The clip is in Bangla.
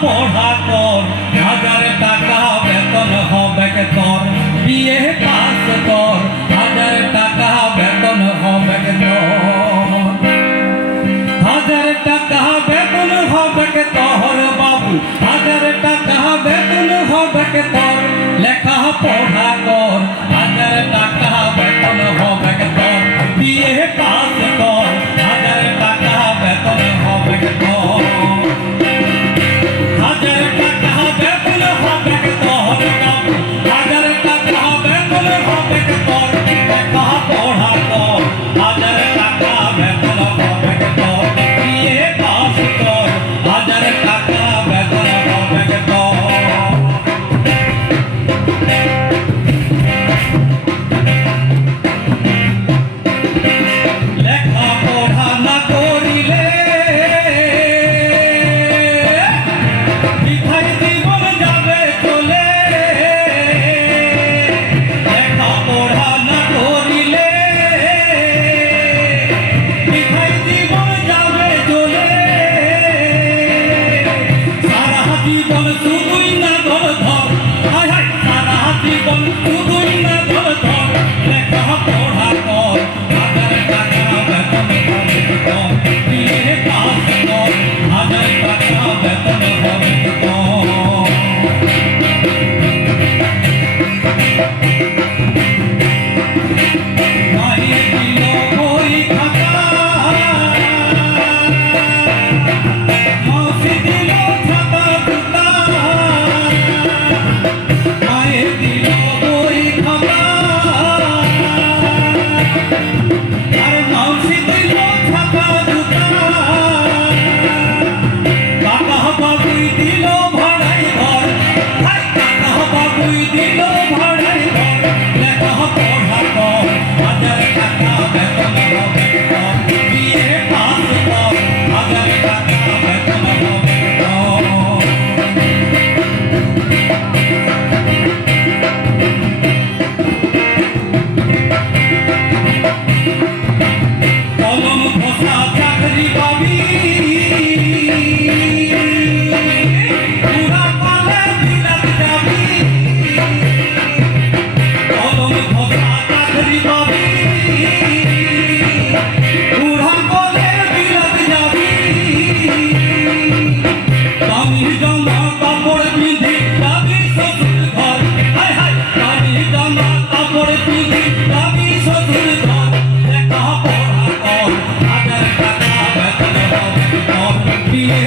পড়া কর, 1000 টাকা বেতন হবে তোর। বিয়ে পাস কর, 1000 টাকা বেতন হবে তোর। 1000 টাকা বেতন হবে তোর বাবু, 1000 টাকা বেতন হবে তোর। লেখা পড়া কর, 1000 টাকা বেতন হবে তোর। বিয়ে পাস কর, 1000 টাকা বেতন হবে তোর। 1000 টাকা বেতন হবে তোর বাবু, 1000 টাকা বেতন হবে তোর। লেখা পড়া কর, 1000 টাকা বেতন হবে তোর। বিয়ে পাস কর, 1000 টাকা বেতন হবে তোর। লেখা পড়া না করিলে বৃথায় জীবন যাবে চলে। লেখা পড়া না করিলে বৃথায় জীবন যাবে চলে। সারা জীবন শুধুই না ধর ধর, হায় হায় সারা জীবন শুধুই না ধর ধর। লেখা পড়া কর, 1000 টাকা বেতন হবে তোর। বিয়ে পাস কর, 1000 টাকা বেতন হবে তোর। মায়ের দিল বই খাতা, মাসি দিল ছাতা জুতা। মায়ের দিল বই খাতা, আর মাসি দিল ছাতা জুতা। কাকা বাবুই দিল ভাড়াই ঘর, হাই কাকা বাবুই দিল ভাড়াই ঘর। লেখা পড়া কর, 1000 টাকা বেতন হবে তোর। বিয়ে পাস কর, 1000 টাকা বেতন হবে তোর। কলম ঘষা চাকরি পাবি, পুরা পালে বিলাত যাবি। কলম ঘষা চাকরি পাবি, পুরা পালে বিলাত যাবি। দামি জামা কাপড় পিঁধি যাবি শ্বশুর ঘর, হায় হায় দামি জামা কাপড় পিঁধি যাবি শ্বশুর ঘর। লেখা পড়া কর, 1000 টাকা বেতন হবে তোর। বিয়ে